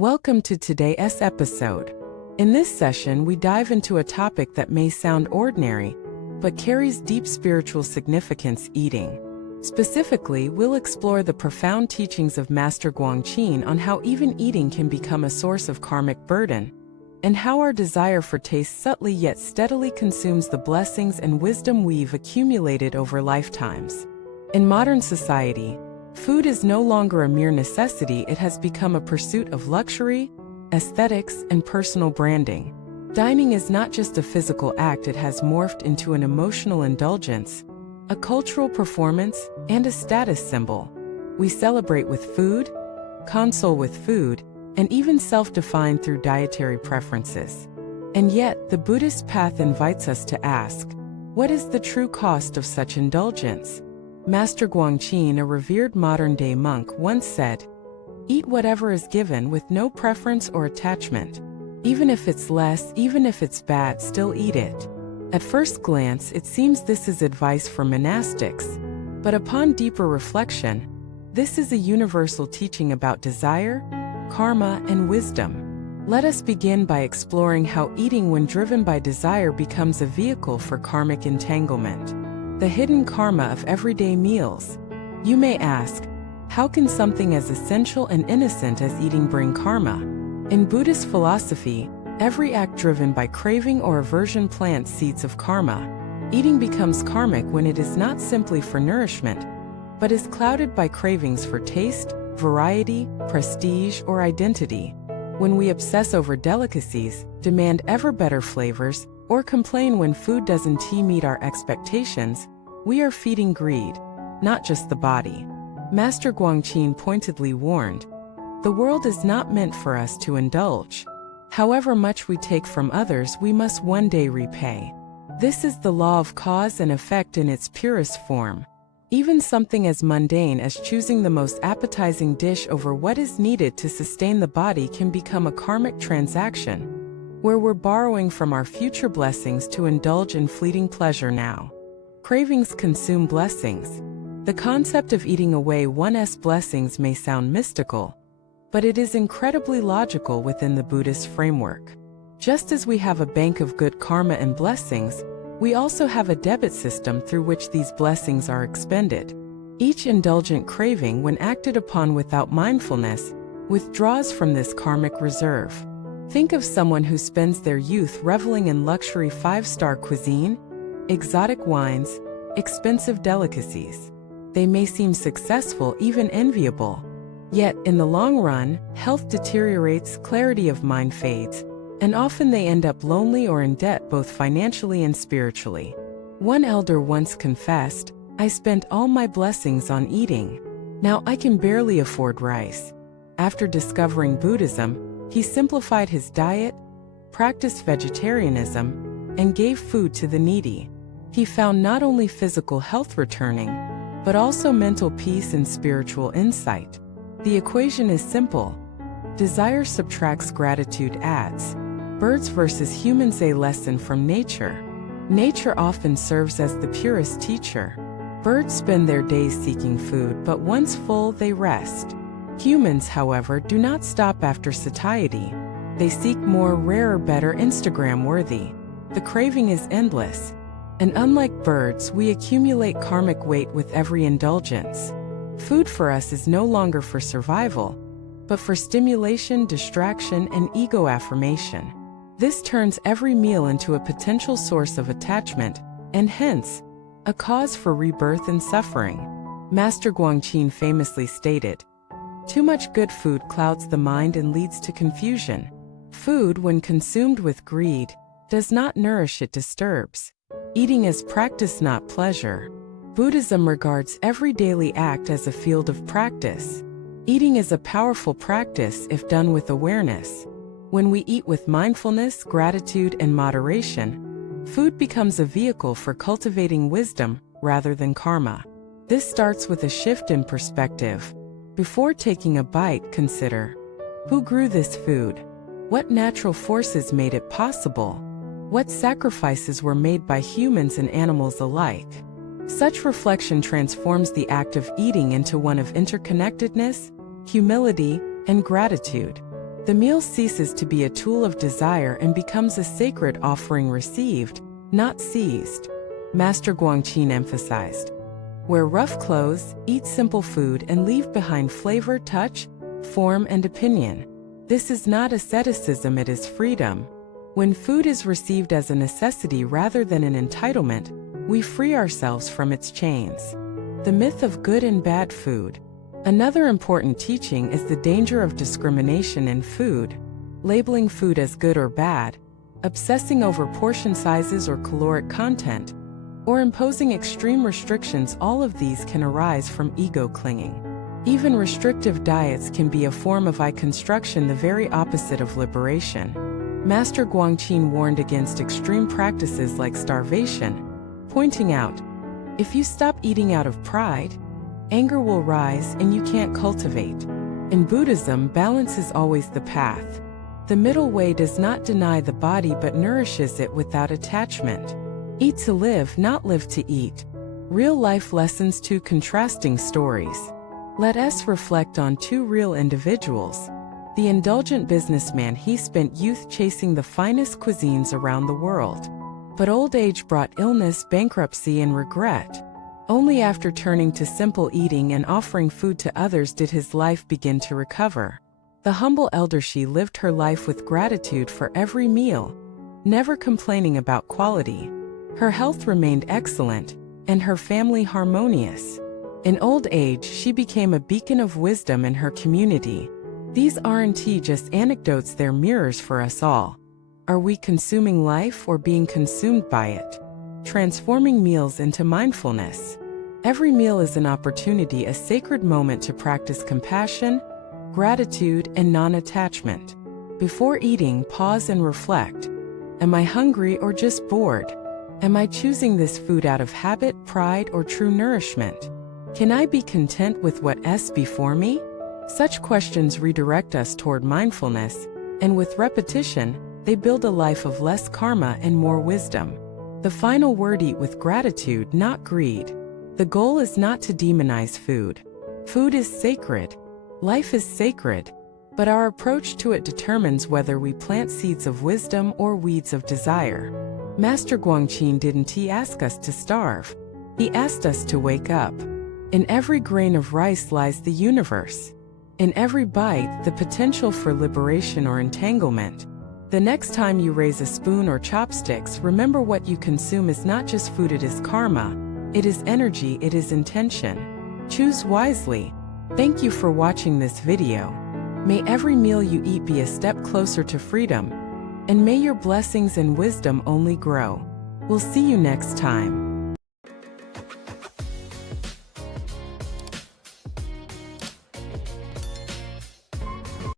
Welcome to today's episode. In this session, we dive into a topic that may sound ordinary, but carries deep spiritual significance: eating. Specifically, we'll explore the profound teachings of Master Guangqin on how even eating can become a source of karmic burden, and how our desire for taste subtly yet steadily consumes the blessings and wisdom we've accumulated over lifetimes. In modern society, food is no longer a mere necessity. It has become a pursuit of luxury, aesthetics, and personal branding. Dining is not just a physical act, it has morphed into an emotional indulgence, a cultural performance, and a status symbol. We celebrate with food, console with food, and even self-define through dietary preferences. And yet, the Buddhist path invites us to ask, what is the true cost of such indulgence? Master Guangqin, a revered modern-day monk, once said, "Eat whatever is given with no preference or attachment. Even if it's less, even if it's bad, still eat it." At first glance, it seems this is advice for monastics, but upon deeper reflection, this is a universal teaching about desire, karma, and wisdom. Let us begin by exploring how eating, when driven by desire, becomes a vehicle for karmic entanglement. The hidden karma of everyday meals. You may ask, how can something as essential and innocent as eating bring karma? In Buddhist philosophy, every act driven by craving or aversion plants seeds of karma. Eating becomes karmic when it is not simply for nourishment, but is clouded by cravings for taste, variety, prestige, or identity. When we obsess over delicacies, demand ever better flavors, or complain when food doesn't meet our expectations, we are feeding greed, not just the body. Master Guangqin pointedly warned, the world is not meant for us to indulge. However much we take from others, we must one day repay. This is the law of cause and effect in its purest form. Even something as mundane as choosing the most appetizing dish over what is needed to sustain the body can become a karmic transaction, where we're borrowing from our future blessings to indulge in fleeting pleasure now. Cravings consume blessings. The concept of eating away one's blessings may sound mystical, but it is incredibly logical within the Buddhist framework. Just as we have a bank of good karma and blessings, we also have a debit system through which these blessings are expended. Each indulgent craving, when acted upon without mindfulness, withdraws from this karmic reserve. Think of someone who spends their youth reveling in luxury 5-star cuisine, exotic wines, expensive delicacies. They may seem successful, even enviable. Yet, in the long run, health deteriorates, clarity of mind fades, and often they end up lonely or in debt, both financially and spiritually. One elder once confessed, "I spent all my blessings on eating. Now I can barely afford rice." After discovering Buddhism, he simplified his diet, practiced vegetarianism, and gave food to the needy. He found not only physical health returning, but also mental peace and spiritual insight. The equation is simple. Desire subtracts gratitude adds. Birds versus humans, a lesson from nature. Nature often serves as the purest teacher. Birds spend their days seeking food, but once full, they rest. Humans, however, do not stop after satiety. They seek more, rarer, better, Instagram-worthy. The craving is endless. And unlike birds, we accumulate karmic weight with every indulgence. Food for us is no longer for survival, but for stimulation, distraction, and ego affirmation. This turns every meal into a potential source of attachment, and hence, a cause for rebirth and suffering. Master Guangqin famously stated, "Too much good food clouds the mind and leads to confusion. Food, when consumed with greed, does not nourish, it disturbs." Eating is practice, not pleasure. Buddhism regards every daily act as a field of practice. Eating is a powerful practice if done with awareness. When we eat with mindfulness, gratitude, and moderation, food becomes a vehicle for cultivating wisdom rather than karma. This starts with a shift in perspective. Before taking a bite, consider, who grew this food? What natural forces made it possible? What sacrifices were made by humans and animals alike? Such reflection transforms the act of eating into one of interconnectedness, humility, and gratitude. The meal ceases to be a tool of desire and becomes a sacred offering received, not seized. Master Guangqin emphasized, wear rough clothes, eat simple food, and leave behind flavor, touch, form, and opinion. This is not asceticism, it is freedom. When food is received as a necessity rather than an entitlement, we free ourselves from its chains. The myth of good and bad food. Another important teaching is the danger of discrimination in food, labeling food as good or bad, obsessing over portion sizes or caloric content, or imposing extreme restrictions. All of these can arise from ego clinging. Even restrictive diets can be a form of eye construction, the very opposite of liberation. Master Guangqin warned against extreme practices like starvation, pointing out, if you stop eating out of pride, anger will rise and you can't cultivate. In Buddhism, balance is always the path. The middle way does not deny the body but nourishes it without attachment. Eat to live, not live to eat. Real life lessons, two contrasting stories. Let us reflect on two real individuals. The indulgent businessman, he spent youth chasing the finest cuisines around the world. But old age brought illness, bankruptcy, and regret. Only after turning to simple eating and offering food to others did his life begin to recover. The humble elder, she lived her life with gratitude for every meal, never complaining about quality. Her health remained excellent, and her family harmonious. In old age, she became a beacon of wisdom in her community. These aren't just anecdotes, they're mirrors for us all. Are we consuming life or being consumed by it? Transforming meals into mindfulness. Every meal is an opportunity, a sacred moment to practice compassion, gratitude, and non-attachment. Before eating, pause and reflect. Am I hungry or just bored? Am I choosing this food out of habit, pride, or true nourishment? Can I be content with what's before me? Such questions redirect us toward mindfulness, and with repetition, they build a life of less karma and more wisdom. The final word: eat with gratitude, not greed. The goal is not to demonize food. Food is sacred. Life is sacred. But our approach to it determines whether we plant seeds of wisdom or weeds of desire. Master Guangqin didn't ask us to starve. He asked us to wake up. In every grain of rice lies the universe. In every bite, the potential for liberation or entanglement. The next time you raise a spoon or chopsticks, remember what you consume is not just food, it is karma. It is energy, it is intention. Choose wisely. Thank you for watching this video. May every meal you eat be a step closer to freedom, and may your blessings and wisdom only grow. We'll see you next time.